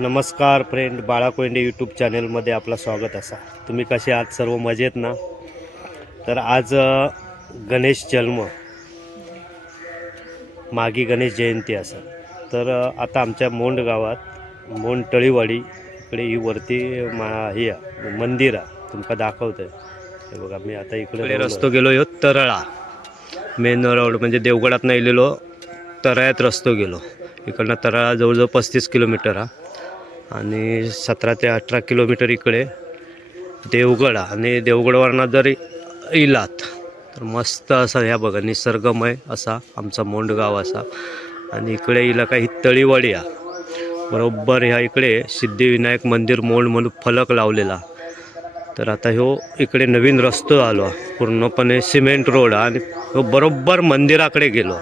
नमस्कार फ्रेंड, बाळा कोयंडे यूट्यूब चॅनलमध्ये आपलं स्वागत असा. तुम्ही कसे आहात? सर्व मजेत ना? तर आज गणेश जन्म, मागी गणेश जयंती असा. तर आता आमच्या मोंड गावात मोंड तळीवाडी इकडे ही वरती ही मंदिर आहे, तुमका दाखवतंय. हे बघा, मी आता इकडे रस्तो गेलो ह्यो तरळा मेन रोड, म्हणजे देवगडात नाही गेलेलो, तरळ्यात रस्तो गेलो. इकडनं तरळा जवळजवळ 35 किलोमीटर हा, आणि 17 ते 18 किलोमीटर इकडे देवगड. आणि देवगडवरनं जर इलात तर मस्त असा ह्या बघा निसर्गमय असा आमचा मोंड गाव असा. आणि इकडे इला काही तळीवाडी आहे बरोबर. ह्या इकडे सिद्धिविनायक मंदिर मोंड म्हणून फलक लावलेला. तर आता ह्यो इकडे नवीन रस्तो आलो, पूर्णपणे सिमेंट रोड, आणि ह्यो बरोबर मंदिराकडे गेलो.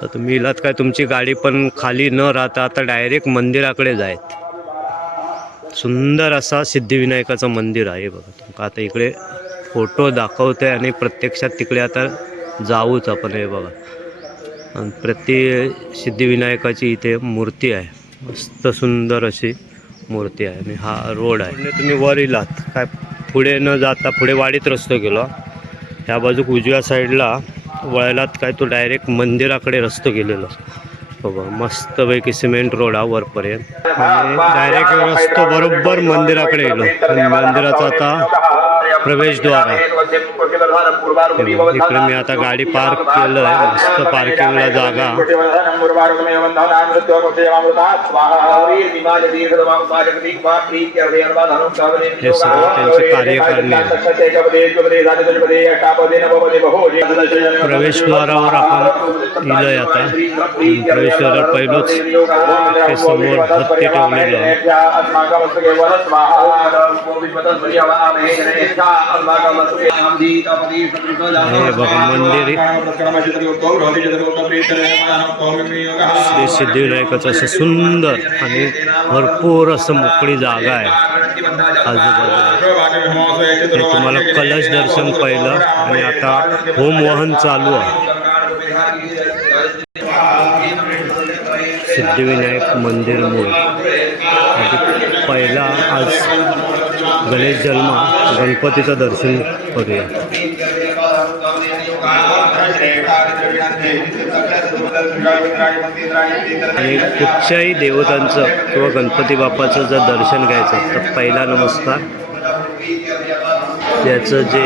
तर तुम्ही इलात काय तुमची गाडी पण खाली न राहता आता डायरेक्ट मंदिराकडे जायत. सुंदर असा सिद्धिविनायकाचं मंदिर आहे बघा. तुमका आता इकडे फोटो दाखवतोय आणि प्रत्यक्षात तिकडे आता जाऊच आपण. हे बघा, आणि सिद्धिविनायकाची इथे मूर्ती आहे, मस्त सुंदर अशी मूर्ती आहे. आणि हा रोड आहे. तुम्ही वर इलात काय पुढे न जाता पुढे वाडीत रस्तो गेलो, ह्या बाजूक उजव्या साईडला वळलात काय तो डायरेक्ट मंदिराकडे रस्तो गेलेलो. बघा मस्तपैकी सिमेंट रोड हा वरपर्यंत, आणि डायरेक्ट रस्तो बरोबर मंदिराकडे गेलो. आणि मंदिराचा आता प्रवेशद्वार आहे. इकडे मी आता गाडी पार्क केलं आहे, मस्त पार्किंगला जागा. हे सगळं त्यांची कार्यकारिणी आहे. प्रवेशद्वारावर आपण इलंय आता. प्रवेशद्वारावर पहिलोच ते समोर हत्ती ठेवलेलं आहे. हे बघा मंदिर श्री सिद्धिविनायकाचं असं सुंदर आणि भरपूर असं मोकळी जागा आहे आजूबाजूला. हे तुम्हाला कलश दर्शन पहिलं, आणि आता होमवाहन चालू आहे. सिद्धिविनायक मंदिर मूळ पहिला आज गणेश जन्म, गणपतीचं दर्शन करूया. आणि कुठच्याही देवतांचं किंवा गणपती बाप्पाचं जर दर्शन घ्यायचं तर पहिला नमस्कार त्याचं जे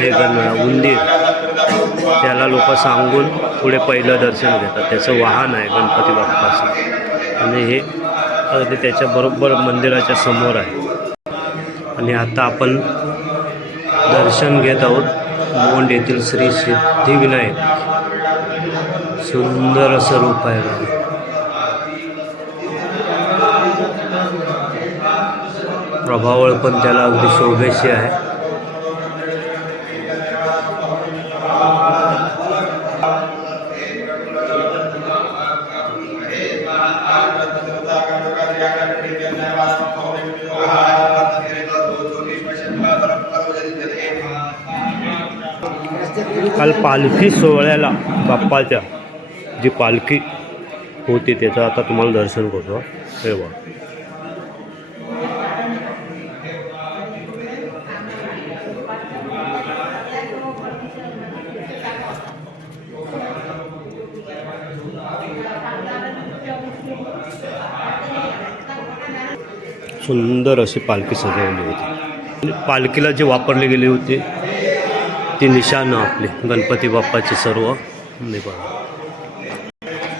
हे उंदीर, त्याला लोक सांगून पुढे पहिलं दर्शन घेतात. त्याचं वाहन आहे गणपती बाप्पाचं, आणि हे अगदी त्याच्याबरोबर मंदिराच्या समोर आहे. आणि आता आपण दर्शन घेत आहोत मोंड येथील श्री सिद्धिविनायक. सुंदर असं रूप आहे बघा. प्रभावळ पण त्याला अगदी शोभेशी आहे. काल पालखी सोहळ्याला बाप्पाच्या जी पालखी होती त्याचं आता तुम्हाला दर्शन करतो. हे बघा, सुंदर अशी पालखी सजवली होती. पालखीला जी वापरली गेली होती ती निशाणं आपली गणपती बाप्पाची सर्व. बघा,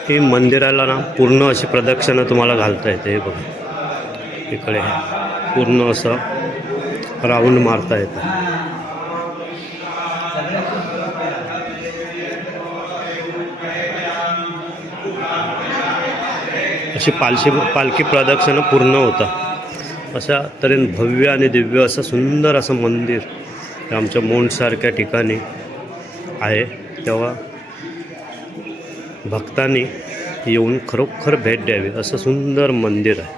ही मंदिराला ना पूर्ण अशी प्रदक्षिणा तुम्हाला घालता येते. हे बघा, इकडे पूर्ण असं राऊंड मारता येतं. अशी पालखी प्रदक्षिणा पूर्ण होतं. अशा तऱ्हेने भव्य आणि दिव्य असं सुंदर असं मंदिर आमच्या मोंडसारख्या ठिकाणी आहे. तेव्हा भक्तांनी येऊन खरोखर भेट द्यावी, असं सुंदर मंदिर आहे.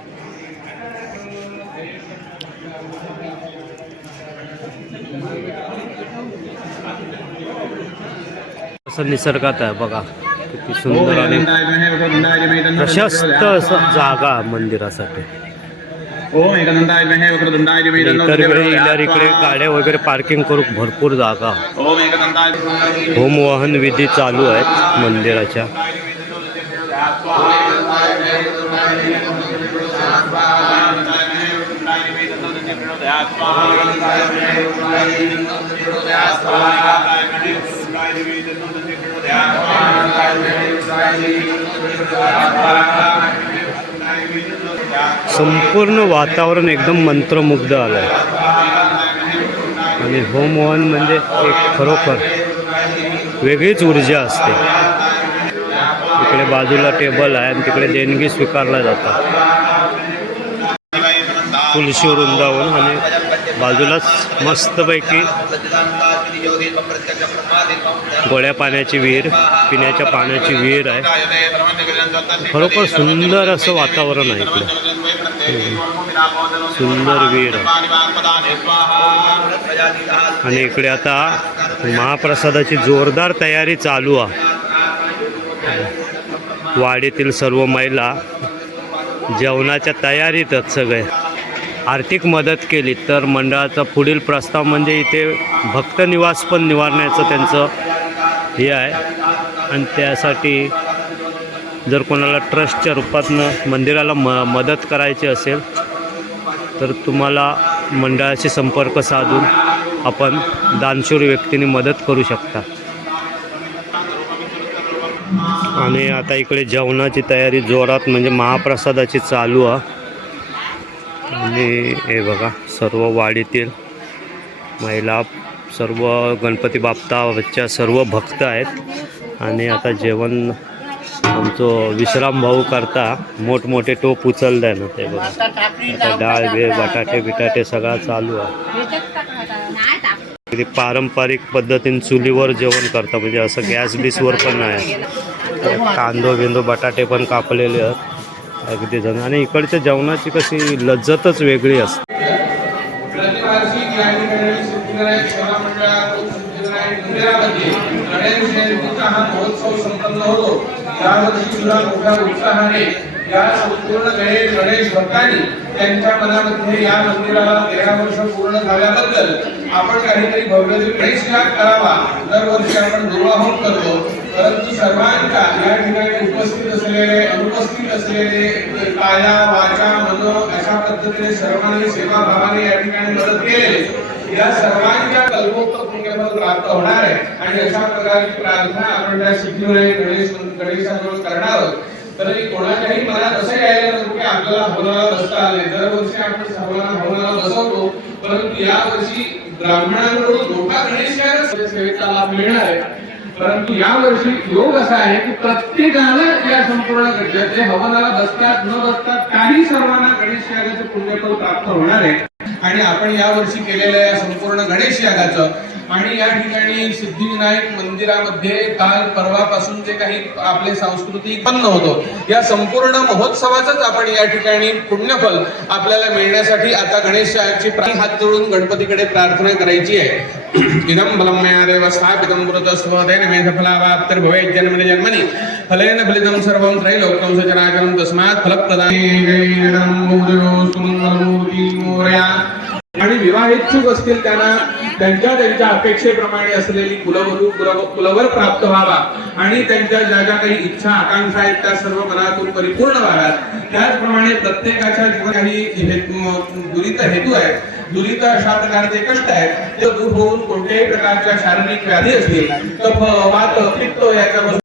असं निसर्गात आहे बघा, किती सुंदर आणि प्रशस्त असं जागा मंदिरासाठी. इतर वेळी इल्यार इकडे गाड्या वगैरे पार्किंग करू भरपूर जागा. होमवाहन विधी चालू आहेत मंदिराच्या. संपूर्ण वातावरण एकदम मंत्रमुग्ध आलं आहे. आणि होमवन म्हणजे एक खरोखर वेगळीच ऊर्जा असते. इकडे बाजूला टेबल आहे आणि तिकडे देणगी स्वीकारला जातात. तुळशी वृंदावन आणि बाजूलाच मस्तपैकी गोड्या पाण्याची विहीर, पिण्याच्या पाण्याची विहीर आहे. खरोखर सुंदर असं वातावरण आहे इकडे. सुंदर विहीर आहे. आणि इकडे आता महाप्रसादाची जोरदार तयारी चालू आहे. वाडीतील सर्व महिला जेवणाच्या तयारीतच सगळे. आर्थिक मदत केली तर मंडळाचा पुढील प्रस्ताव म्हणजे इथे भक्त निवास पण निवारण्याचं त्यांचं हे आहे. आणि त्यासाठी जर कोणाला ट्रस्टच्या रूपातनं मंदिराला मदत करायची असेल तर तुम्हाला मंडळाशी संपर्क साधून आपण दानशूर व्यक्तीने मदत करू शकता. आणि आता इकडे जेवणाची तयारी जोरात म्हणजे महाप्रसादाची चालू आहे. आणि हे बघा सर्व वाडीतील महिला, सर्व गणपती बाप्पाच्या सर्व भक्त आहेत. आणि आता जेवण आमचं विश्राम भाऊ करता मोठमोठे टोप उचललं आहे ना ते बघा. आता डाळ बिळ बटाटे बिटाटे सगळं चालू आहे. ते पारंपरिक पद्धतीने चुलीवर जेवण करता म्हणजे असं गॅस बीसवर पण नाही. कांदो बिंदो बटाटे पण कापलेले आहेत अगदी जण. आणि इकडच्या जेवणाची कशी लज्जतच वेगळी असते. या संपूर्ण गणेश भक्तांनी त्यांच्या मनामध्ये या मंदिराला 13 वर्ष पूर्ण झाल्याबद्दल आपण काहीतरी भव्य गणेश करावा. दरवर्षी आपण दुर्वाहन करतो, परंतु सर्वांच्या या ठिकाणी उपस्थित असलेले अनुपस्थित असलेले काया वाचा मनो अशा पद्धतीने सर्वांनी सेवाभावाने या ठिकाणी मदत केली. या सर्वांच्या कल्पोक्त पुण्यफल प्राप्त होणार आहे. आणि अशा प्रकारची प्रार्थना आपण त्या सिद्धिविनायक गणेशाजवळ करणार आहोत. तर कोणाच्याही मनात असं यायला नको की आपल्याला हवनाला बसता आले. दरवर्षी आपण सर्वांना हवनाला बसवतो, परंतु यावर्षी ब्राह्मणांकडून मोठा गणेश सेवेचा लाभ मिळणार आहे. परंतु यावर्षी योग असा आहे की प्रत्येकाला या संपूर्ण जे हवनाला बसतात न बसतात काही सर्वांना गणेश यागाचं पुण्यफल प्राप्त होणार आहे. आणि आपण यावर्षी केलेल्या या संपूर्ण गणेश यागाचं आणि या ठिकाणी सिद्धिविनायक मंदिरामध्ये काल परवापासून जे काही आपले सांस्कृतिक उत्पन्न होतो या संपूर्ण महोत्सवाचंच आपण या ठिकाणी पुण्यफल आपल्याला मिळण्यासाठी आता गणेशाची हात जोडून गणपतीकडे प्रार्थना करायची आहे. इदं बलं मया देव स्थापितं पुरतस्त्वतेन मे सफलावाप्तिर्भवेत् जन्मनि जन्मनि फलेन फलितं सर्वं त्रैलोक्यं सचराचरं तस्मात् फलप्रदाय. आणि विवाहेच्छुक असतील त्यांना त्यांच्या अपेक्षेप्रमाणे असलेली कुलवर प्राप्त व्हावा आणि त्यांच्या ज्या काही इच्छा आकांक्षा आहेत त्या सर्व मनातून परिपूर्ण व्हाव्यात. त्याचप्रमाणे प्रत्येकाच्या जीवनात काही दुरित हेतू आहेत, दुरित अशा प्रकारचे कष्ट आहेत ते दूर होऊन कोणत्याही प्रकारच्या शारीरिक व्याधी असतील कफ वात पित्त याच्यापासून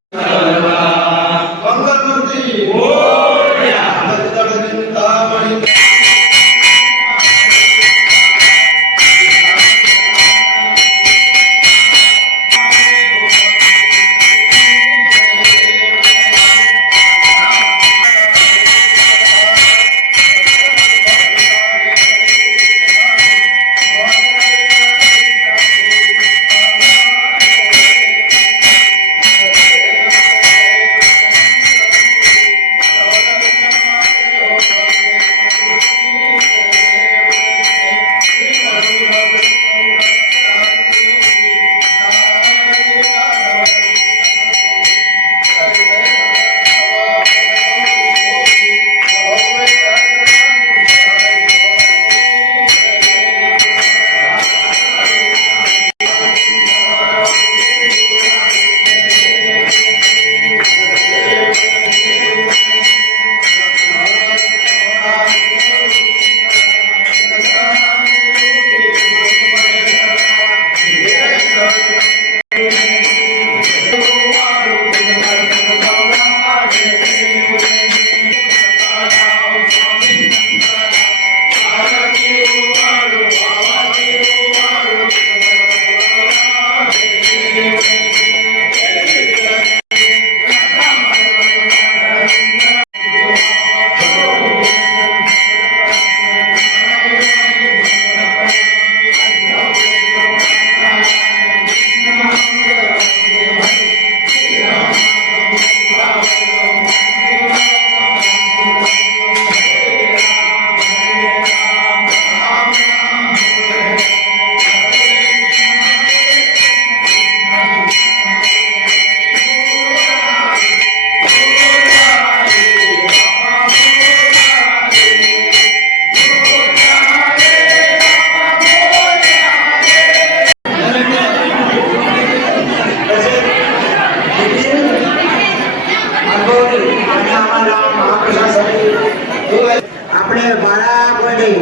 आपले बाळावरती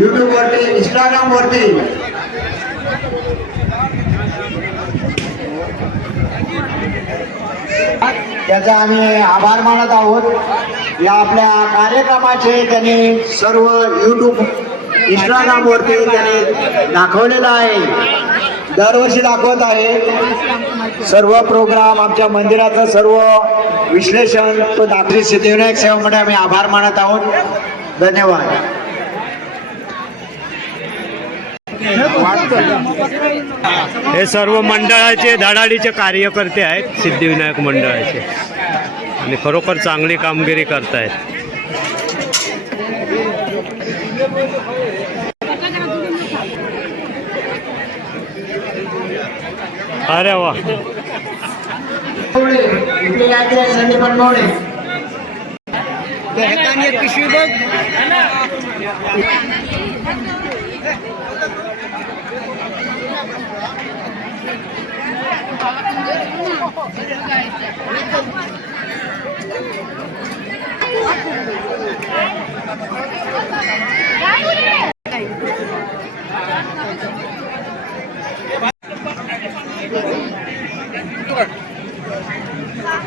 यूट्यूबवरती इंस्टाग्रामवरती त्याचा आम्ही आभार मानत आहोत। या आपल्या कार्यक्रमाचे त्यांनी सर्व यूट्यूब इंस्टाग्रामवरती त्यांनी दाखवलेलं आहे, दरवर्षी दाखवत आहे। सर्व प्रोग्राम आमच्या मंदिराचं सर्व विश्लेषण तो दाखली सिद्धिविनायक सेवामध्ये आम्ही आभार मानत आहोत। धन्यवाद। हे सर्व मंडळाचे धडाडीचे कार्यकर्ते आहेत सिद्धिविनायक मंडळाचे आणि खरोखर चांगली कामगिरी करतायत। अरे वा, इकडे यायचे संधी पण मोडे पिशवी बघ।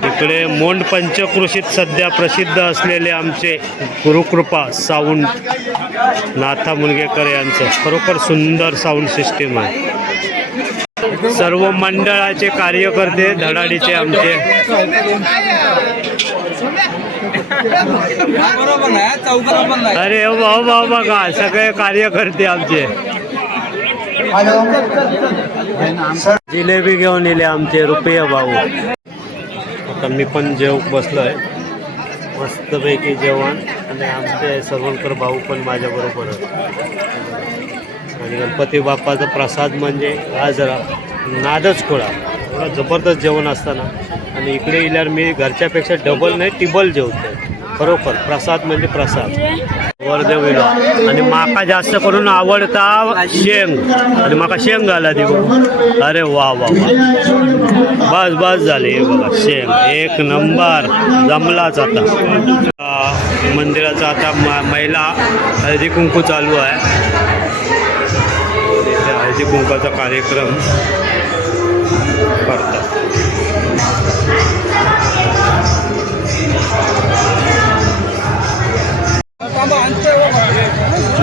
इकडे मोंड पंचकृषीत सध्या प्रसिद्ध असलेले आमचे गुरुकृपा साऊंड नाथा मुनगेकर यांचं खरोखर सुंदर साऊंड सिस्टीम आहे। सर्व मंडळाचे कार्यकर्ते धडाडीचे आमचे अरे वा बघा सगळे कार्यकर्ते आमचे जिलेबी घेऊन येले आमचे रुपये भाऊ। आता मी पण जेवून बसलोय मस्तपैकी जेवण आणि आमचे सर्वंकर भाऊ पण माझ्याबरोबर आणि गणपती बाप्पाचा प्रसाद म्हणजे हा जरा नादच खोळा एवढा जबरदस्त जेवण असताना आणि इकडे इल्यावर मी घरच्यापेक्षा डबल नाही टिबल जेवतो। खरोखर प्रसाद म्हणजे प्रसाद वरदेव इलो आणि माका जास्त करून आवडता शेंग आणि माका शेंग घाला दिवो। अरे वा वा वा बस झाले हे बघा शेंग एक नंबर जमलाच। आता मंदिराचा आता महिला हळदी कुंकू चालू आहे। हळदी कुंकाचा कार्यक्रम करतात।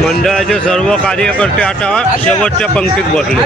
मंडळाचे सर्व कार्यकर्ते आता शेवटच्या पंक्तीत बसले।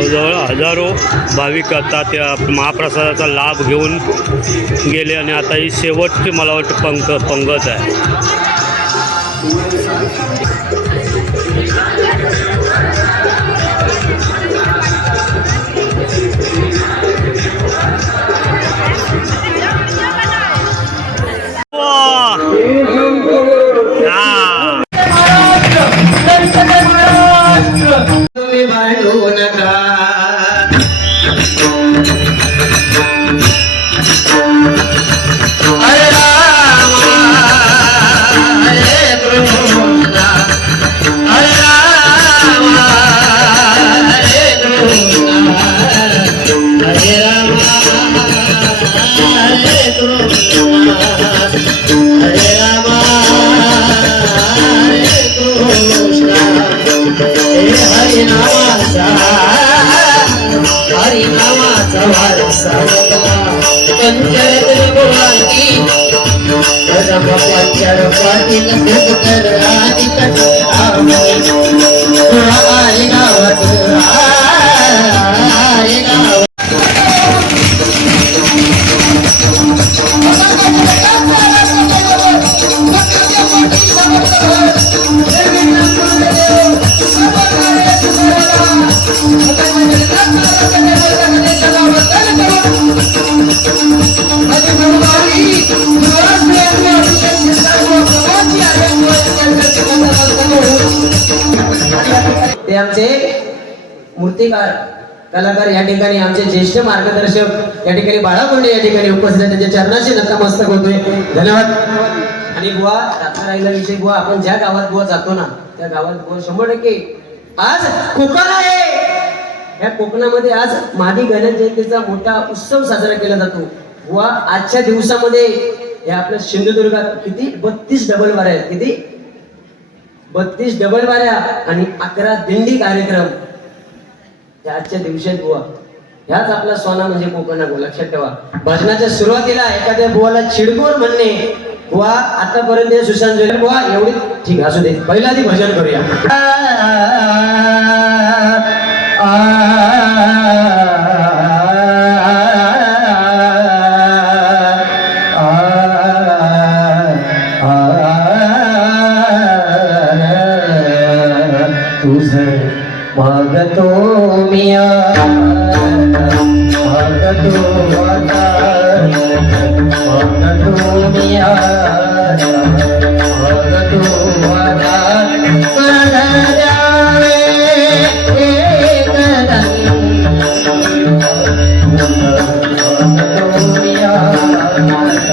जवळजवळ हजारो भाविक आता त्या महाप्रसादाचा लाभ घेऊन गेले आणि आता ही शेवटची मला वाटतं पंगत आहे। Thank you. ते आमचे मूर्तिकार कलाकार या ठिकाणी आमचे ज्येष्ठ मार्गदर्शक या ठिकाणी बाळा कोंडे या ठिकाणी उपस्थित आहेत. त्यांच्या चरणाशी नतमस्तक होतोय. धन्यवाद. आणि बुवा आता राहिला विषय बुवा आपण ज्या गावात बुवा जातो ना त्या गावात बुवा 100% आज कोकण आहे. या कोकणामध्ये आज मादी गणेश जयंतीचा मोठा उत्सव साजरा केला जातो. बुवा आजच्या दिवसामध्ये या आपल्या सिंधुदुर्गात किती 32 डबल बाऱ्या आहेत. किती 32 डबल बाऱ्या आणि 11 दिंडी कार्यक्रम या आजच्या दिवसात बुवा. ह्याच आपला सोना म्हणजे कोकण आहे. लक्षात ठेवा. भजनाच्या सुरुवातीला एखाद्या बुवाला चिडगोर म्हणणे बुवा आतापर्यंत सुशांत जोशी बुवा एवढी ठीक असू दे. पहिला आधी भजन करूया. मागतो मिया मागतो आता मागतो मिया मागतो आता कर्ण द्यावे एक नाही मागतो मिया मागतो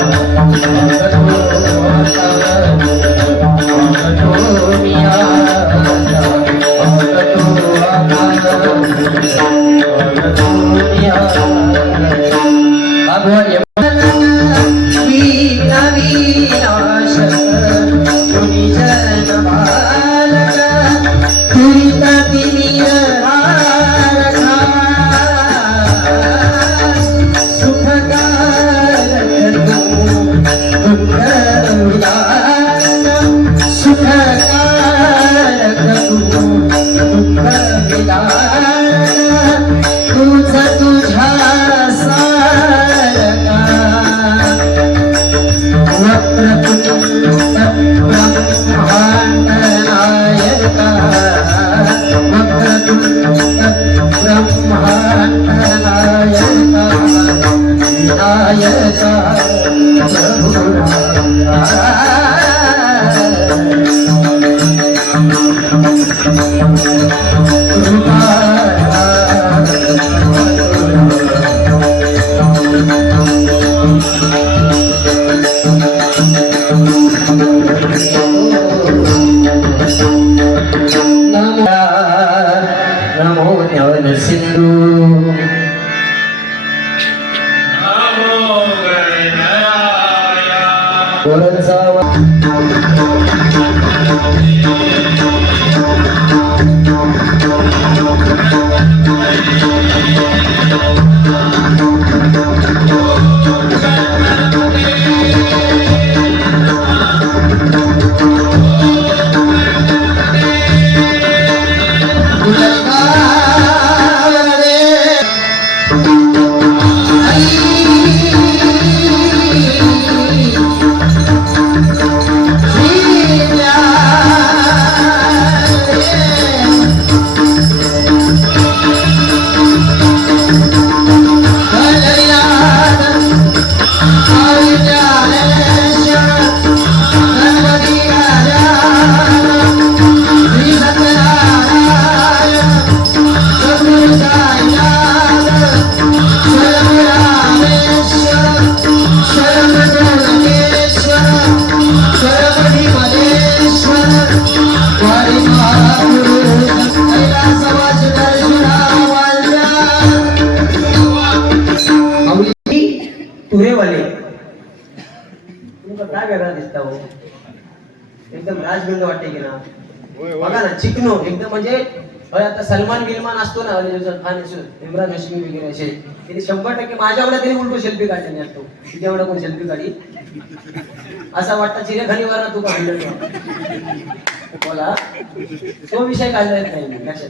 मिया नमो ज्ञान सिंधू तुरेवाले तुमचा काय वेगळा दिसता हो. एकदम राजगंध वाटते की ना. बघा ना चिकनो एकदम म्हणजे आता सलमान बिलमान असतो ना खान इम्रान हशमी वगैरे असे त्यांनी 100% माझ्याकडे तरी उलटो सेल्फी काढले असतो. तिच्याकडे कोण सेल्फी काढी असा वाटतं चिरेखानीवर तू काढलं बोला तो विषय काढला येत नाही लक्षात.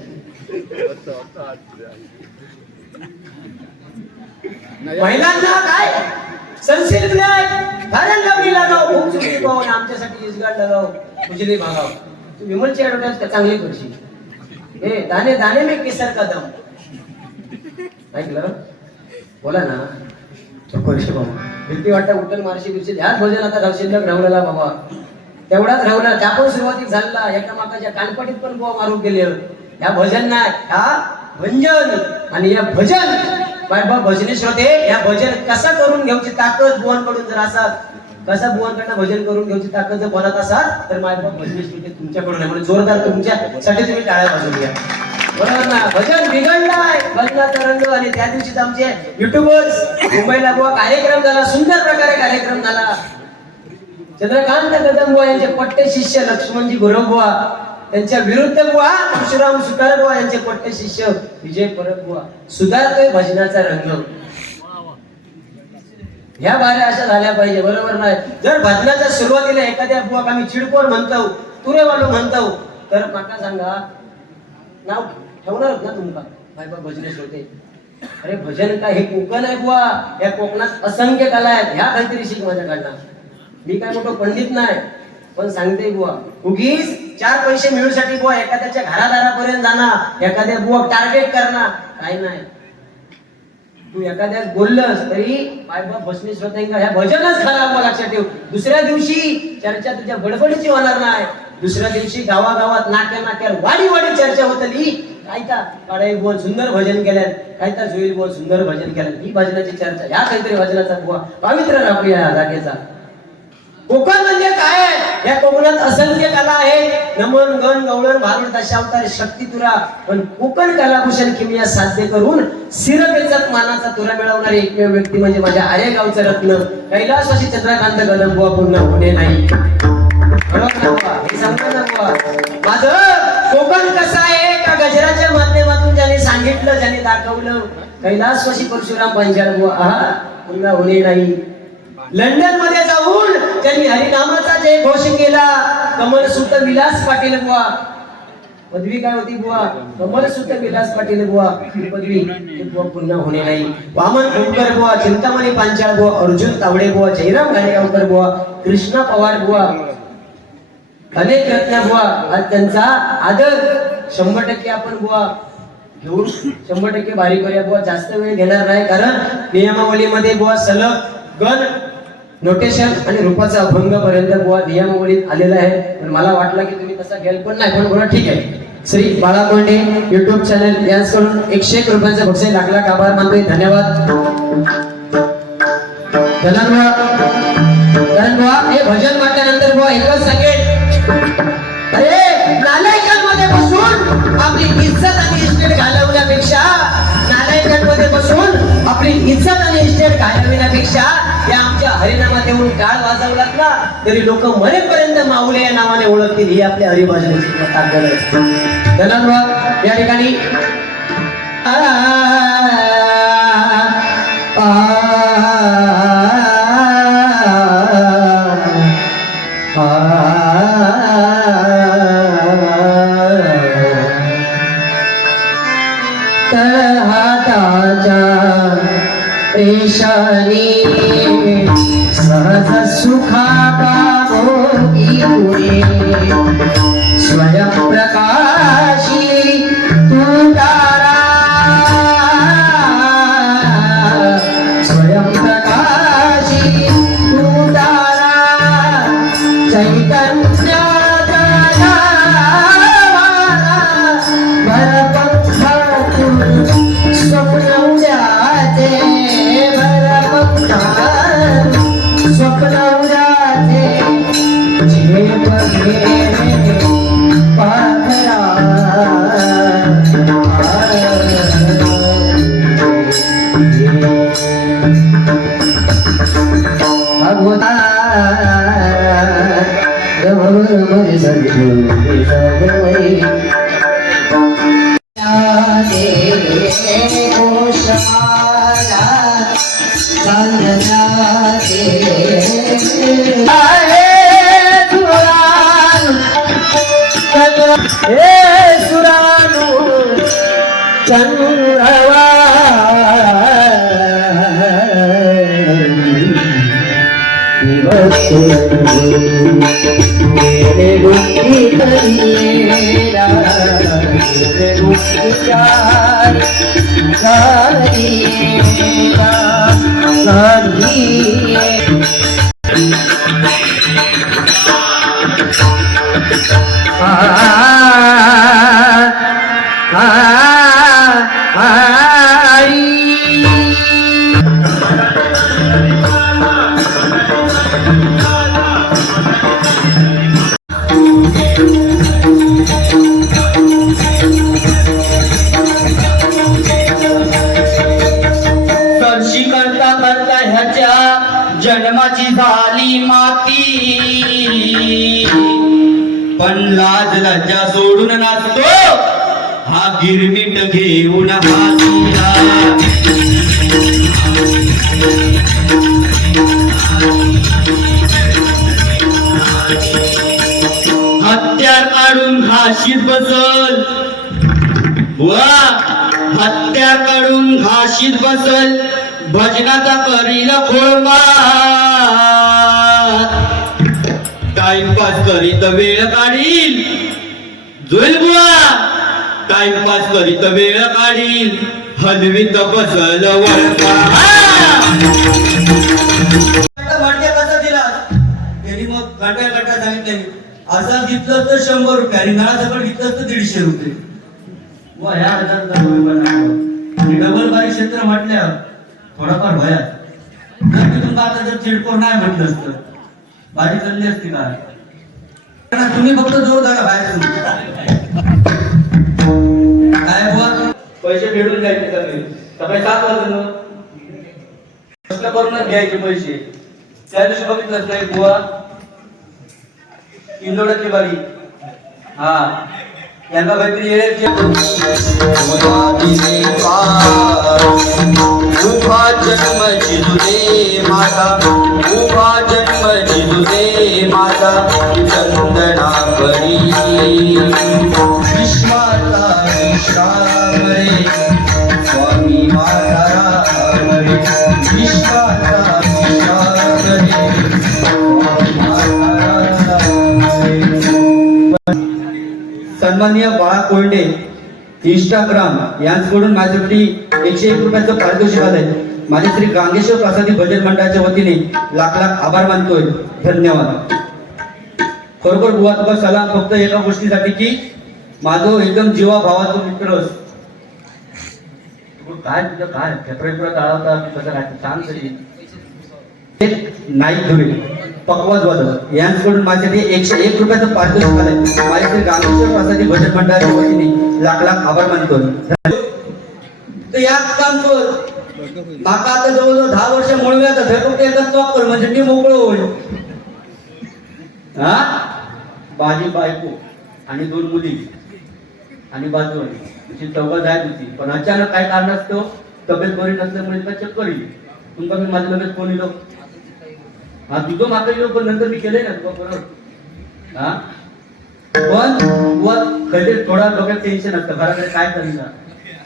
महिलांना काय संशय कारण लावली लगाव खूप चुकी पाहून आमच्यासाठी इजगाड लगाव उजली भागाव. तू विमलची ऍडव्हर्टाईज चांगली करशील. हे दाणे दाणे में केसर का दम ऐकलं बोला ना. पैसे बाबा भीती वाटतं उठल मारशी बिरशी ह्याच भजन आता शिल्लक राहुला बाबा तेवढाच राहुला त्या पण सुरुवातीत झाला एकामेकाच्या कानपटीत पण बुवा मारून गेले. या भजन नाही, हा भंजन. आणि या भजन बाबा भजने श्रोते, या भजन कसा करून घेऊची ताकद बुवांकडून जर असा, कसा बुवांकडनं भजन करून घेऊची ताकद जर बोलत असाल तर माझ्या भजने श्रोते तुमच्याकडून आहे. म्हणून जोरदार तुमच्यासाठी तुम्ही टाळ्या वाजवून घ्या. बरोबर ना? भजन बिघडलाय, भजनाचा रंग. आणि त्या दिवशीच आमचे युट्यूबर्स मुंबईला बुवा कार्यक्रम झाला, सुंदर प्रकारे कार्यक्रम झाला. चंद्रकांत कदम बुवा यांचे पट्टे शिष्य लक्ष्मणजी गुरव बुवा, त्यांच्या विरुद्ध बुवा परशुराम सुतार बुवा यांचे पट्टे शिष्य विजय परब बुवा. सुधारतोय भजनाचा रंग. ह्या बाऱ्या अशा झाल्या पाहिजे. बरोबर नाही? जर भजनाच्या सुरुवातीला एखाद्या बुवा आम्ही चिडकोर म्हणतो, तुरेवालो म्हणतो, तर माका सांगा नाव ठेवणार ना तुमका बाबा भजने श्रोते? अरे भजन काय हे कोकण आहे बुवा, या कोकणात असंख्य कला आहेत. ह्या काहीतरी शिक माझ्याकडनं. मी काय मोठं पंडित नाही, पण सांगते बुवा, उगीच 4 पैसे मिळूसाठी बुवा एखाद्याच्या घरादारापर्यंत जाणार, एखाद्या बुवा टार्गेट करणार, काही नाही. तू एखाद्या बोललंस तरी बाबा भजने श्रोत्यांका ह्या भजनच खरा बुवा, लक्षात ठेव. दुसऱ्या दिवशी चर्चा तुझ्या बडबडीची होणार नाही. दुसऱ्या दिवशी गावागावात नाक्या नाक्यावर वाडी वाडी चर्चा होतली. काय का काळे बुवा सुंदर भजन केल्यात, काय का जोईल बुवा सुंदर भजन केल्यात, ही भजनाची चर्चा. ह्या काहीतरी भजनाचा बुवा पवित्र राखूया या जागेचा. कोकण म्हणजे काय? या कोकणात असंख्य कला आहेत. नमन गण गवळण भारुड दशावतार शक्ती तुरा. पण कोकण कलाभूषण किमया साध्य करून सिरपेचक मानाचा तुरा मिळवणारी एकमेव व्यक्ती म्हणजे माझ्या आरेगावचं रत्न कैलासवासी चंद्रकांत कदम बुवा पुन्हा होणे नाही. हे सांगतो ना बुवा, माझं कोकण कसं आहे का गजराच्या माध्यमातून ज्याने सांगितलं, ज्याने दाखवलं, कैलासवासी परशुराम पंचाळ बुवा आहा पुन्हा होणे नाही. लंडन मध्ये जाऊन त्यांनी हरिनामाचा जय घोष केला. कमलसूत विलास पाटील बुवा, पदवी काय होती बुवा? कमलसूत विलास पाटील बुवा ही पदवी बुवा पुन्हा होणे नाही. वामन खोमकर बुवा, चिंतामणी पांचाळ बुवा, अर्जुन तावडे बुवा, जयराम घाणेगावकर बुवा, कृष्णा पवार बुवा, अनेक रत्न बुवा. आज त्यांचा आदर 100% आपण बुवा घेऊन 100% भारी करूया बुवा. जास्त वेळ घेणार नाही, कारण नियमावलीमध्ये बुवा सलग गण नोटेशन आणि रूपाचा अभंग पर्यंत बुवा नियमावलीत आलेला आहे. पण मला वाटलं की तुम्ही तसा घ्याल, पण नाही. पण बोला ठीक आहे. श्री बाळा कोंडे युट्यूब चॅनल यांच्याकडून 101 रुपयांचं बक्षीस लाख लाख आभार मानतोय. धन्यवाद. कारण बुवा हे भजन म्हटल्यानंतर बुवा एकच सांगेल, अरे नालायकांमध्ये बसून आपली इज्जत आणि इस्टेट घालवण्यापेक्षा, नालायकांमध्ये बसून आपली इज्जत आणि इस्टेट घालवण्यापेक्षा या आमच्या हरिनामात येऊन टाळ वाजवलात ना तरी लोक मरेपर्यंत माऊली या नावाने ओळखतील. ही आपल्या हरिभजनाची ताकद आहे. धन्यवाद. या ठिकाणी रेशानी सहज सुखा भोगी पुरे स्वयं प्रकाशी तू तारा, स्वयं प्रकाशी तू तारा, चैतन्य चंद्रवा मेरे रुखी करिएरा, मेरे रुखी यार करिएरा, करिए लाज लज्जा सोडून नाचतो हा गिरमिट घेऊन हातीला. हत्यार काढून घाशीत बसल वा हत्यार काढून घाशीत बसल भजनाचा करील खोळंबार. टाइमपास करीत वेळ काढील जोईल बुवा टाइमपास करीत वेळ काढील हलवीत बसल वळपा. वाटते कसं दिला त्यांनी मग घंटा सांगितले असं घेतलं तर 100 रुपये आणि नळा सकट घेतलं तर 150 रुपये. वा ह्या 1000 डबल बारी क्षेत्र म्हटल्या थोडाफार भयात जर तिथून आता जर चिडकोर नाही म्हटलं असतं बाजी चालली असती का. तुम्ही फक्त जोर धरा बाहेर काय बुवा पैसे फेडून जायचे सगळे सकाळी 7 वाजता प्रश्न करूनच घ्यायचे पैसे. त्या दिवशी बघितलंच नाही बुवा इंदोडाची बारी हा यांना काहीतरी उभा जन्म जिजुदे माझा उभा जन्म जिजुदे माझा चंदना परी विश्वाचा विश्राम रे स्वामी माझा राम रे विश्वाचा विश्राम रे स्वामी माझा राम रे. सन्माननीय बाळा कोल्डे इंस्टाग्राम यांच्याकडून माझ्यासाठी 101 रुपयाचं पारितोषिक आलंय. माझे श्री गांगेश्वर प्रसादी भजन मंडळाच्या वतीने लाख लाख आभार मानतोय. धन्यवाद. खरोखर बुवा तुका सलाम फक्त एका गोष्टीसाठी की माझं एकदम जीवा भावाचा मित्रस काय तुझं काय फेफरेपुरा चालवता कसं काय सांग तरी. नाईक धुळे पकवाज वादक यांच्याकडून माझ्यासाठी 101 रुपयाचं पारितोषिक आलंय. माझ्या श्री गांगेश्वर प्रसादी भजन मंडळाच्या वतीने लाख लाख आभार मानतोय. तर याच काम कर माका आता जवळजवळ 10 वर्ष मुळव्यात फक्त एकच चॉक कर म्हणजे मी मोकळं होईल. हा माझी बायको आणि 2 मुली आणि बाजूवाली अशी 4 जायत होती पण अचानक काय कारण असतो तब्येत बरी नसल्यामुळे का चक्कर येईल. तुमका मी माझ्या लगेच फोन येलो हा तुझं माका येलो पण नंतर मी केलंय ना तुला बरोबर. हा पण कधी थोडा डोक्यात टेन्शन असतं घराकडे काय करीना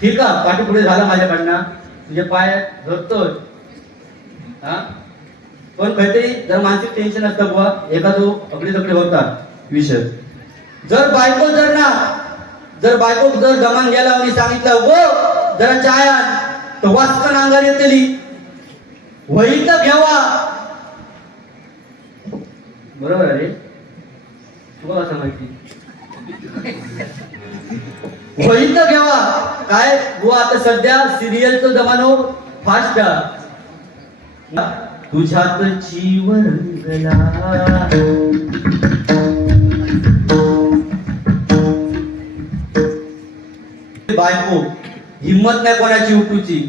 ठीक आहे पाठी पुढे झाला माझ्याकडनं म्हणजे पाय धरतोय हा पण काहीतरी जर मानसिक टेन्शन असतं बुवा एखादो अकडे तकडे होता विषय जर बायको जर जमान गेला आणि सांगितलं गो जरा चाय आण तर वाचकन अंगार येतली वही तर घ्यावा बरोबर आहे तुला असं माहिती वही तर घ्यावा काय बुवा आता सध्या सिरियलचा जमानो फास्ट तुझ्यात जीव रंगला बायको हिम्मत नाही कोणाची उठूची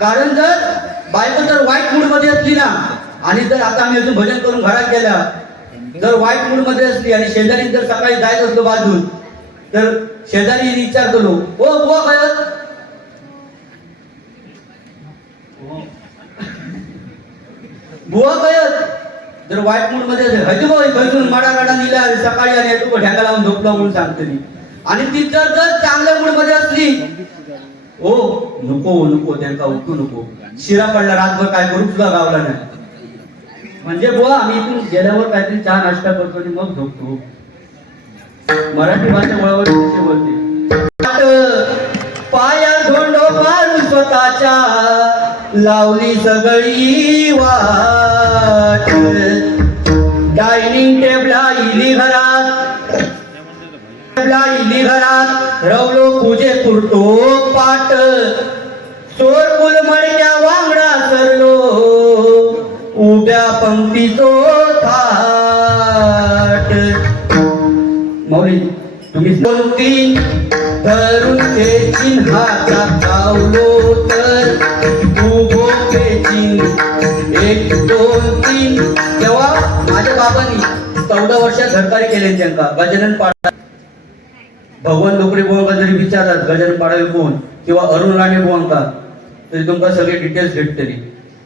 कारण जर बायको जर वाईट मूड मध्ये असली ना आणि जर आता आम्ही अजून भजन करून घरात गेला जर वाईट मूड मध्ये असली आणि शेजारी जर सकाळी जायचं असलो बाजून तर शेजारी विचारतो ओ बुवा कळत बुवा कळत जर वाईट मूड मध्ये असेल हजी भाऊ बसून माडा गाडा निला सकाळी आणि तू ढ्याका लावून झोपला म्हणून सांगते मी आणि ती जर चांगल्या मूड मध्ये असली ओ नको नको त्यांना उठू नको शिरा पडला रातभर काय करू सुद्धा गावला नाही म्हणजे बुवा आम्ही इथून गेल्यावर काहीतरी चहा नाश्ता करतो आणि मग झोपतो. मराठी भाषा वळवळ कशी बोलते पाया धोंडो मारून स्वतःच्या लावली सगळी वाट डायनिंग टेबला इली घरात रवलो पूजे पुरतो पाट सोड कुलमडक्या वांगडा सरलो उभ्या पंक्तीचो थाट. मौली तुम्ही 2-3 धरून खेचीन हाता कावलो तर उभो खेचीन 1-2-3 तेव्हा माझ्या बाबांनी 14 वर्षात सरकारी केले त्यांना गजानन पाडा भगवान लोकरे बुवांका जरी विचारलात गजानन पाडावे कोण किंवा अरुण राणे बुवांका तरी तुमका सगळे डिटेल्स भेटतली.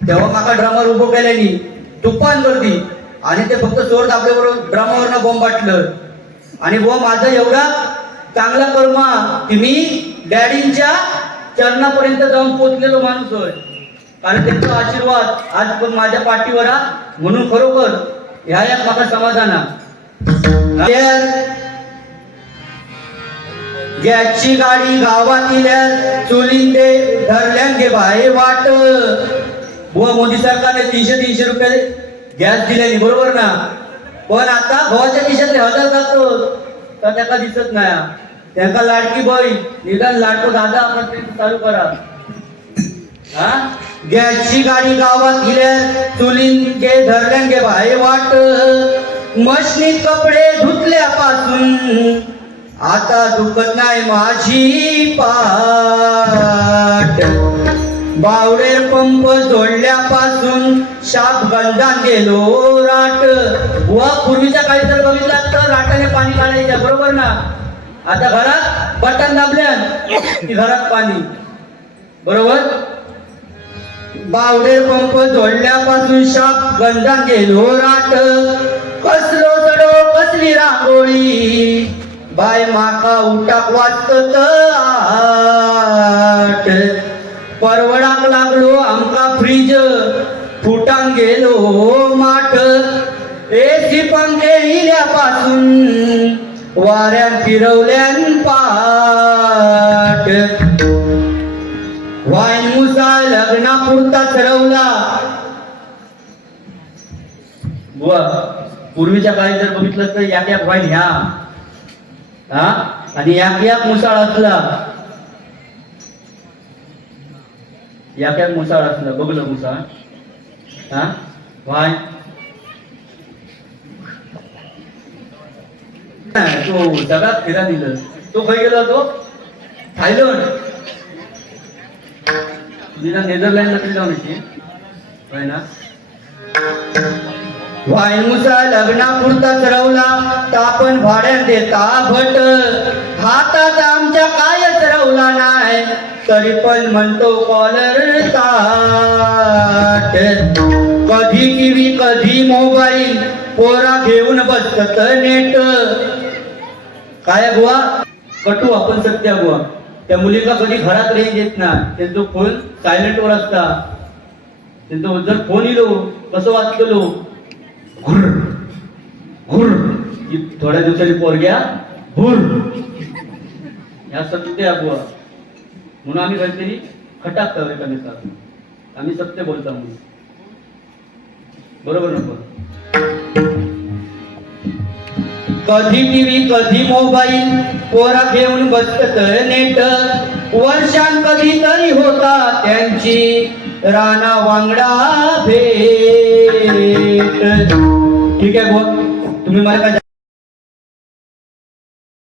तेव्हा माका ड्रामावर उभं केल्यानी तुफान गर्दी आणि ते फक्त चोर आपल्याबरोबर ड्रामावरनं बॉम्ब बाटलं आणि बुवा माझा एवढा चांगला कर्मा की मी डॅडींच्या चरणापर्यंत जाऊन पोचलेलो माणूस होय. कारण त्यांचा आशीर्वाद आज पण माझ्या पाठीवर हा म्हणून खरोखर ह्या एक माका समाधान हा. गॅसची गाडी गावातील चुलीन ते धरल्यांगे बाहे वाट. बुवा मोदी सरकारने 300 रुपये गॅस दिल्याने बरोबर ना, पण आता भावाच्या खिशातले 1000 जातो तर त्याला दिसत नाही. त्यांना लाडकी बहीण निदान लाडको दादा आपण ते चालू करा. हा गॅसची गाडी गावात गेल्या चुलीन गे धरल्यांगे बाहे वाट. मशनीत कपडे धुतल्यापासून आता दुखत नाही माझी पाठ. बावडे पंप जोडल्यापासून शाप गंजान गेलो राट. व पूर्वीच्या काळी जर बघितलं तर राटाने पाणी काढायचं बरोबर ना. आता घरात बटन दाबल्या की घरात पाणी बरोबर. बावडे पंप जोडल्यापासून शाप गंजान गेलो राट. कसलो सडो कसली रांगोळी बाय माका उठाक वाचत आठ. परवडाक लागलो आमका फ्रीज फुटान गेलो माठ. एसी पंखे इल्यापासून वाऱ्यान फिरवल्यान पाठ. वाईन मुसा लग्नापुरता ठरवला. बुवा पूर्वीच्या काळी जर बघितलं तर याक वाईन ह्या हा आणि याक मुसाळ असला याक मुसाळ असलं बघलं मुसाळ हा वाईन तो जगात फिरा दिलं. तो खय गेला तो थायलंड नेदरलँडला तरी जाऊन येते ना. वाईन मुसा लग्नापुरता चरवला तापण भाड्यात देता भट. हातात आमच्या काय चरवला नाही तरी पण म्हणतो कॉलर ताट. कधी टीव्ही कधी मोबाईल पोरा घेऊन बसत नेट. काय बुवा कटू आपण सत्य बुवा. त्या मुलीला कधी घरात रेंज येत ना त्यांचा फोन सायलेंट वर असता. त्यांचा जर फोन येलो कसं वाचलो घुर घुर की थोड्या दिवसांनी पोरग्या भूर ह्या सत्य बुवा. म्हणून आम्ही काहीतरी खटाकतो एकामेकात. आम्ही सत्य बोलतो म्हणून बरोबर नको. कधी टीव्ही कधी मोबाईल पोरा घेऊन बसत नेट. वर्षां कधी तरी होता त्यांची राणा वांगडा भेट. ठीक आहे बुवा तुम्ही मला काय